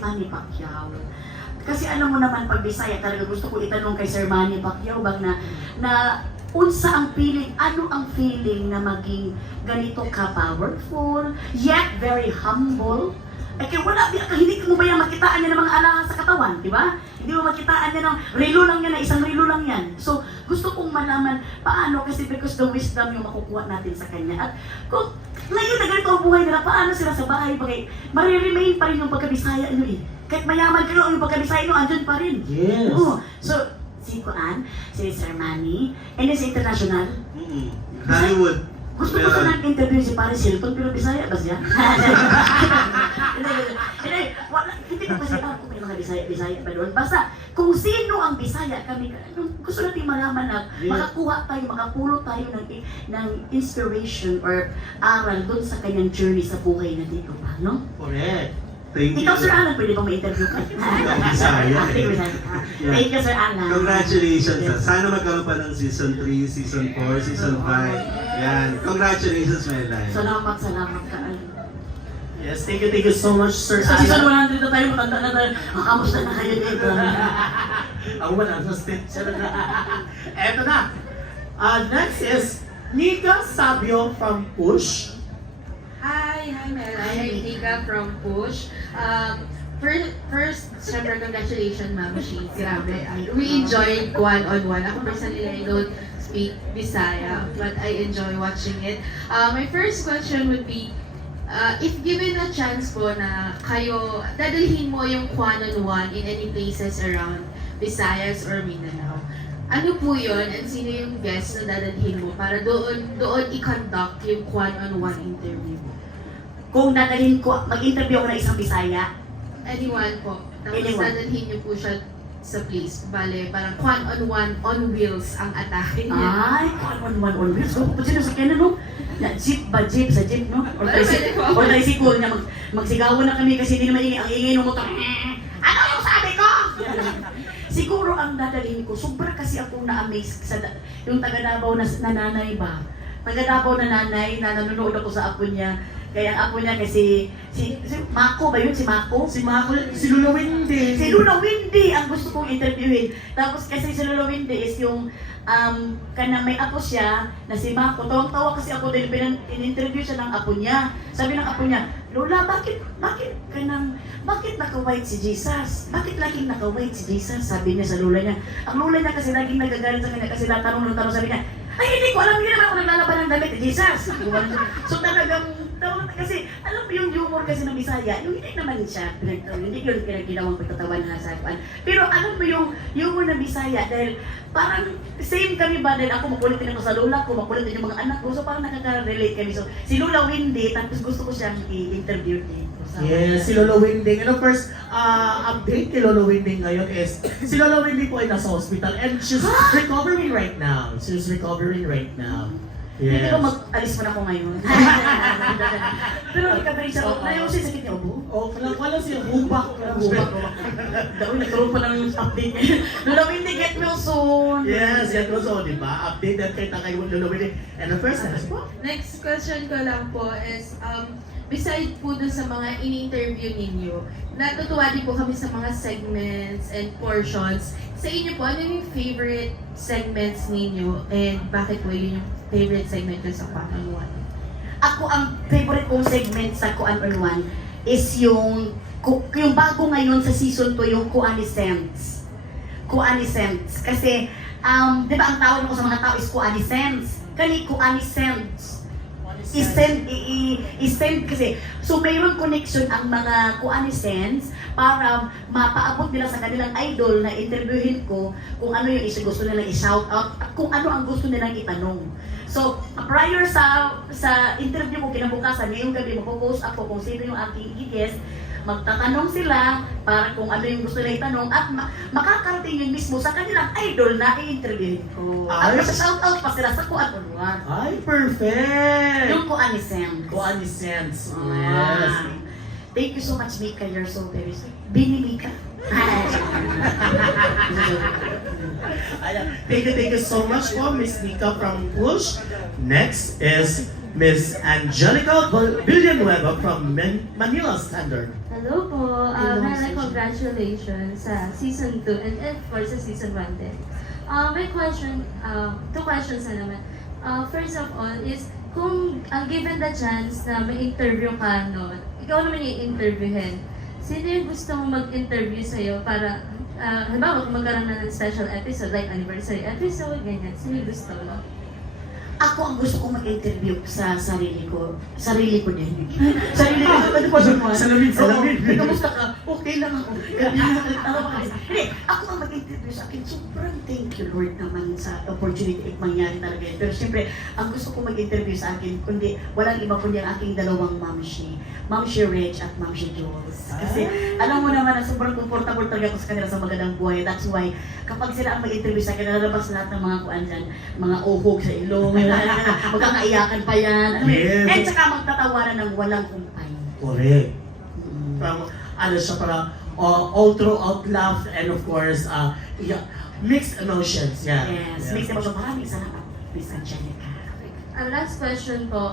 Manny Pacquiao. Kasi alam mo naman, pag Bisaya talaga gusto ko itanong kay Sir Manny Pacquiao bang na unsa ang feeling, ano ang feeling na maging ganito ka-powerful, yet very humble. Kaya wala, hindi mo ba yan makitaan niya ng mga alahas sa katawan, di ba? Hindi mo makitaan niya ng relo lang yan, na isang relo lang yan. So, gusto kong malaman paano, kasi because the wisdom yung makukuha natin sa kanya. At kung ngayon na ganito ang buhay nila, paano sila sa bahay, mariremain pa rin yung pagkabisaya nyo eh. Kahit mayaman kayo, yung pagkabisaya nyo, andun pa rin. Yes. So, si Kuan, si Sir Manny, and then si International. Hollywood. Gusto ko sa nag-interview si Paris Hilton, pero Bisaya ba siya? Hindi ko kasi ako may mga Bisaya pa doon. Basta, kung sino ang Bisaya, kami, gusto natin malaman na makakuha tayo, makapulot tayo ng inspiration or aral doon sa kanyang journey sa buhay na dito pa, no? Correct. Thank you. Ikaw, Sir Alan, pwede bang ma-interview ka? Bisaya. Thank you, Sir Alan. Congratulations. Sana magkaroon pa ng season 3, season 4, season 5. Yan. Congratulations, Melay. Salamat ka. Yes, thank you so much, Sir Sa season Alan. 100 na tayo, matanda na tayo. Kamusta na kayo dito? Ang wala sa stage. Eto na. Next is Nika Sabio from Push. Hi, Mel. Hi. I'm Nika from Push. First, syempre, congratulations, Ma'am Shi. Grabe. We enjoyed one-on-one. Ako personally, I don't speak Bisaya, but I enjoy watching it. My first question would be, if given a chance po na kayo, dadalhin mo yung one-on-one in any places around Visayas or Mindanao, ano po yun and sino yung guest na dadalhin mo para doon i-conduct yung one-on-one interview? Kung dadalhin ko, mag-interview ako ng isang Bisaya, Anyone po. Tapos Anyone. dadalhin niyo po siya sa place. Bale, parang one-on-one on wheels ang atake niya. ay, one on wheels. Kung sino sa kanya, no? Na, jeep ba? Jeep sa jeep, no? Or tricycle niya. Magsigawan na kami kasi hindi naman ang ingay ng motor. Ano yung sabi ko? Siguro ang dadalhin ko, sobra kasi ako na-amaze sa yung taga-Davao na nanay ba? Taga-Davao na nanay na nanonood ako sa apo niya. Kaya ang apo niya kasi si Mako ba yun? Si Mako? Si Mako, si Lula Windy. Si Lula Windy ang gusto kong interviewin. Tapos kasi si Lula Windy is yung kanang may apo siya na si Mako. Tawang-tawa kasi ako dahil in-interview siya ng apo niya. Sabi ng apo niya, Lola, bakit naka-white si Jesus? Bakit laging naka-white si Jesus? Sabi niya sa Lola niya. Ang Lola niya kasi laging nagagalit sa kanya kasi natanong sabi niya, ay hindi ko alam, hindi naman ako naglalaban ng damit ni Jesus. So talagang kasi alam mo yung humor kasi ng Bisaya, yung hindi naman siya hindi yun pinagginawang pagtatawa na sa kuan. Pero alam mo yung humor ng Bisaya dahil parang same kami ba dahil ako makulit din ako sa lola ko, makulit din yung mga anak ko, so parang nakaka-relate kami. So si Lola Windy, tapos gusto ko siyang i-interview dito. Yes, si Lolo Winding. And of course, update kay Lolo Winding ngayon is, si Lolo Winding po ay nasa hospital and she's recovering right now. She's recovering right now. Hindi Yes. ko mag-alis mo na ako ngayon. Pero recovery siya. Nayo siya sakit niya ubo. Oh, wala siya. Hubak. Daw nagkaroon pa ng update niya. Lola Windy, get well soon. Yes, yan po. So, di ba? Update that kay Lolo Winding. And the first, Next question ko lang po is, beside po dun sa mga ini-interview ninyo, natutuwa din po kami sa mga segments and portions. Sa inyo po, ano yung favorite segments ninyo and bakit po yun yung favorite segment dun sa one-on-one? Ako, ang favorite kong segment sa Kuan on One is yung bago ngayon sa season 2, yung Kuaniscents. Kuaniscents. Kasi, di ba ang tawag ko sa mga tao is Kuaniscents. Kani Kuaniscents. I-send kasi. So, mayroon connection ang mga Kuaniscents para mapaabot nila sa kanilang idol na interviewin ko kung ano yung gusto nilang i-shout out at kung ano ang gusto nilang itanong. So, prior sa interview ko kinabukasan, ngayong gabi mag-post ako kung sino yung aking i-guest, magtatanong sila para kung ano yung gusto nila itanong at makakarating yun mismo sa kanilang idol na i-interviewin ko. At Ay. shout out pa sila sa Kuan on One. ay, perfect! Yung Kuaniscents. Kuaniscents. Ah. Yes. Thank you so much, Mika. You're so very sweet. Bini Mika. Ayan. Thank you so much po, Miss Nika from Push. Next is Miss Angelica Villanueva from Manila Standard. Hello po. Hello, Mela, Sasha. congratulations sa season 2 and of course sa season 1 din. My question, two questions na naman. First of all is, kung given the chance na may interview ka, no, ikaw naman yung interviewin, sino yung gusto mong mag-interview sa'yo para, halimbawa kung magkaroon na ng special episode, like anniversary episode, ganyan, sino yung gusto mo? Ako ang gusto kong mag-interview sa sarili ko. Sarili ko din. Sarili ko. Ano ba naman? Salamin. Oo. Kamusta ka? Okay lang ako. Ano ba kasi? Hindi, ako ang mag-interview sa akin. Sobrang thank you Lord naman sa opportunity at mangyari talaga yun. Pero siyempre, ang gusto kong mag-interview sa akin, kundi walang iba kundi ang aking dalawang mamshi. Mamshi Reg at Mamshi Jules. Kasi alam mo naman na sobrang comfortable talaga ako sa kanila sa magandang buhay. That's why, kapag sila ang mag-interview sa akin, nalalabas lahat ng mga kuan dyan, mga uhog sa ilong, magkakaiyakan pa yan. Yes. And saka magtatawanan ng walang kumpay. Correct. Parang, ano siya, parang all throughout laugh and of course, yeah, mixed emotions. Yeah. Yes, mixed emotion. Maraming salamat, Miss Angelica. Last question po,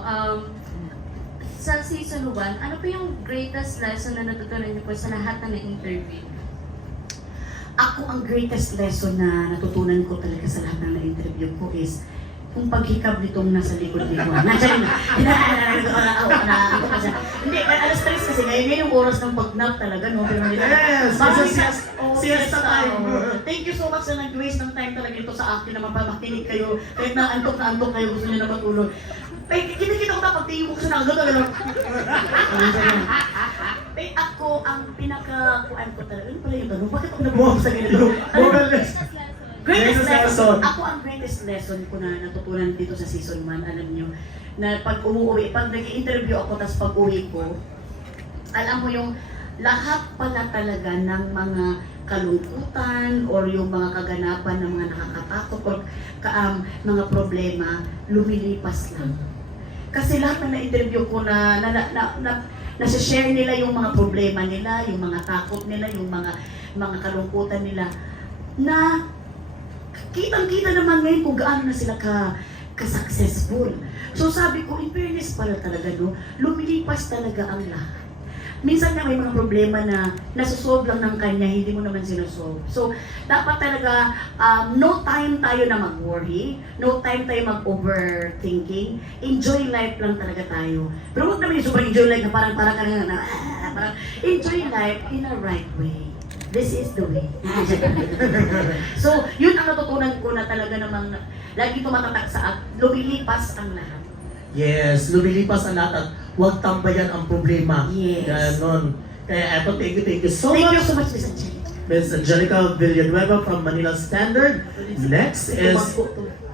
sa season 1, ano po yung greatest lesson na natutunan niyo po sa lahat na na-interview? Ako, ang greatest lesson na natutunan ko talaga sa lahat ng na-interview ko is kung paghikab nitong nasa likod ni Juan. Nandiyan na. Hindi, alas 3 kasi ngayon yung oras ng pag-nap talaga, no? Pero Yes! Maraming Siesta time. Thank you so much na nag-waste ng time talaga ito sa akin na makinig kayo. Kahit na antok kayo, gusto niyo na matulog. Kita ko dapat tingin ko sa nagagano. Ako, ang pinaka-kuan ko talaga. Ano pala yung tanong? Bakit ako nabuhay sa ganito? Greatest lesson. Ako ang greatest lesson ko na natutunan dito sa season 1, alam nyo, na pag umuwi, pag nag-interview ako, tapos pag uwi ko, alam mo yung lahat pala talaga ng mga kalungkutan or yung mga kaganapan ng mga nakakatakot or mga problema, lumilipas lang. Kasi lahat na na-interview ko nasa-share nila yung mga problema nila, yung mga takot nila, yung mga kalungkutan nila, na kitang-kita naman ngayon kung gaano na sila ka-successful. So sabi ko, in fairness pala talaga, no, lumilipas talaga ang lahat. Minsan nga may mga problema na nasusolve lang ng kanya, hindi mo naman sinusolve. So, dapat talaga, no time tayo na mag-worry, no time tayo mag-overthinking, enjoy life lang talaga tayo. Pero huwag naman yung super enjoy life na parang parang enjoy life in a right way. This is the way. So, yun ang natutunan ko na talaga namang lagi tumatatak sa lumilipas ang lahat. Yes, lumilipas ang lahat at huwag tambayan ang problema. Yes. Ganon. Kaya eto, thank you so Thank you much. so much, Miss Angelica. Miss Angelica Villanueva from Manila Standard. Next is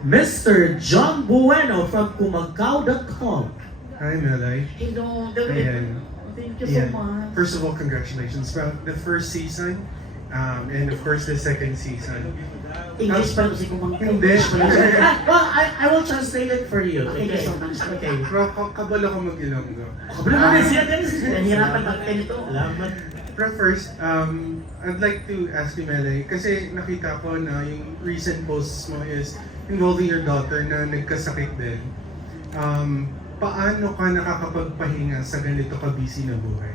Mr. John Bueno from Kumagaw.com. Hi, Melay. Hello, Ayan. thank you so Yeah. much. First of all, congratulations about the first season and of course the second season. English pa rin kasi kumang Hindi. Well, I will translate it for you. Thank you so much. Okay. Pero kabalo ko mag-Ilonggo. Kabalo naman siya guys. Nahirapan natin ito. Salamat. Pero first, I'd like to ask you, Melay, kasi nakita ko na yung recent posts mo is involving your daughter na nagkasakit din. Paano ka nakakapagpahinga sa ganito ka-busy na buhay?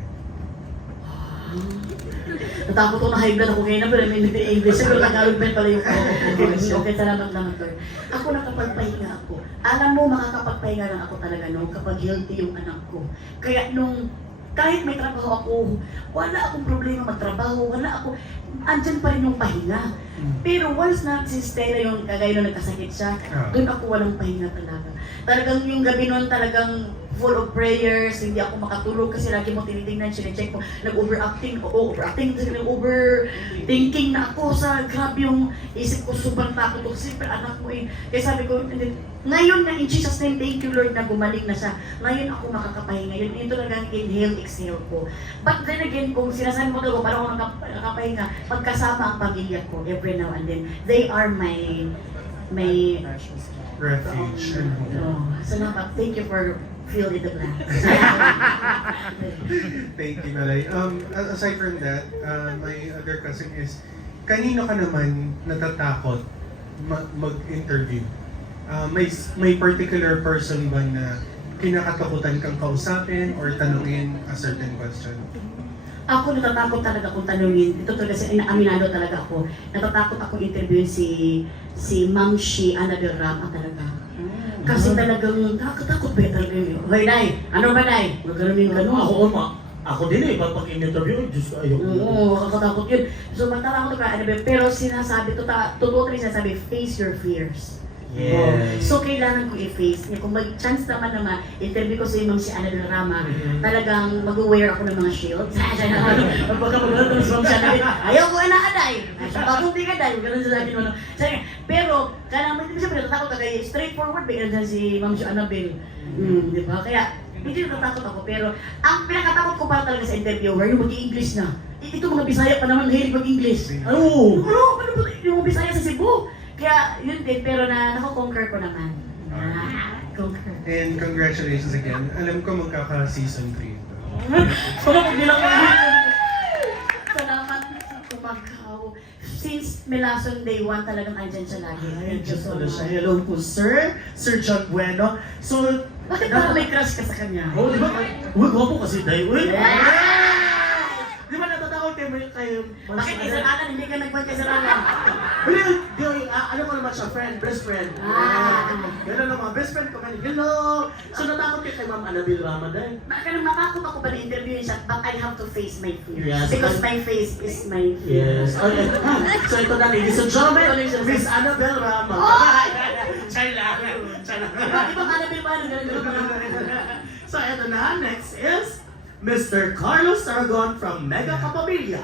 Natakot ko na high blood ako ngayon pero may English pero Tagalog pa pala yung okay, salamat naman Lord. Ako nakapagpahinga ako. Alam mo, makakapagpahinga lang ako talaga no, kapag healthy yung anak ko. Kaya nung kahit may trabaho ako, wala akong problema magtrabaho, wala ako, andyan pa rin yung pahinga. Pero once na si Stella yung kagaya nung nagkasakit siya, doon ako walang pahinga talaga. Talagang yung gabi noon talagang full of prayers, hindi ako makatulog kasi lagi mo tinitingnan, sinecheck mo, nag-overacting, nag-overthinking na ako sa grabe yung isip ko, sobrang takot ko kasi anak mo eh. Kaya sabi ko, ngayon na in Jesus name, thank you Lord na gumaling na siya. Ngayon ako makakapahinga. Yun talagang inhale, exhale ko. But then again, kung sinasabi mo ko, parang ako nakakapahinga, pagkasama ang pamilya ko every now and then, they are my Refuge and home. salamat. Thank you for fill in the blanks. Thank you, Melay. Aside from that, my other question is, kanino ka naman natatakot mag-interview? May particular person ba na kinakatakutan kang kausapin or tanungin a certain question? Ako natatakot talaga kung tanungin. Ito talaga kasi aminado talaga ako. Natatakot ako interviewin si Ma'am Shi Annabel Rama talaga. Kasi talagang nakakatakot ba talaga yun? Hoy, Nay! Ano ba, Nay? Magalunin ka Ako din eh, pag in-interview, Diyos ko, ayoko. Oo, nakakatakot yun. So, magtatakot ka, Annabel. Pero sinasabi, totoo rin sinasabi, face your fears. Yes. So, kailangan ko i-face niya. Kung may chance naman interview ko si Annabel Rama, talagang mag-wear ako ng mga shields. Pagka mag-wear si Ma'am si Annabel, ayaw ko anaaday. Siya pagunti ka dahil, ganun sa akin mo. Pero, kailangan mo, hindi siya natatakot ka kaya straightforward, bigyan dyan si Ma'am si Annabel. Di ba? Kaya, hindi natatakot ako. Pero, ang pinakatakot ko pa talaga sa interviewer, yung mag-i-English na. Ito mga Bisaya pa naman, mahilig mag-English. Ano? Ano ba yung Bisaya sa Cebu? Kaya yun din, pero nako-conquer ko naman. Conquer. And congratulations again. Alam ko magkaka-season 3. Salamat nilang Salamat sa kumakaw. Since Melason Day 1 talagang andyan siya lagi. Ay, Diyos ko na siya. Hello po, sir. Sir John Bueno. So, Bakit parang may crush ka sa kanya? oh, di ba? Uy, gwapo kasi tayo. Uy! Yeah! Di ba natatakot kayo? Bakit kasalanan? Hindi ka nagpag kasalanan. Hindi, ano ko naman siya, friend, best friend. Gano'n naman, best friend ko man. Hello! So natakot kayo kay Ma'am Annabel Rama dahil. Kaya matakot ako pa na-interviewin siya, but I have to face my fear. Yes. Because my face is my fear. Yes. Okay. So ito na, ladies and gentlemen, Miss Annabel Rama. Chay lang. Ibang Annabel ba? So ito na, next is Mr. Carlos Aragon from Mega Kapamilya.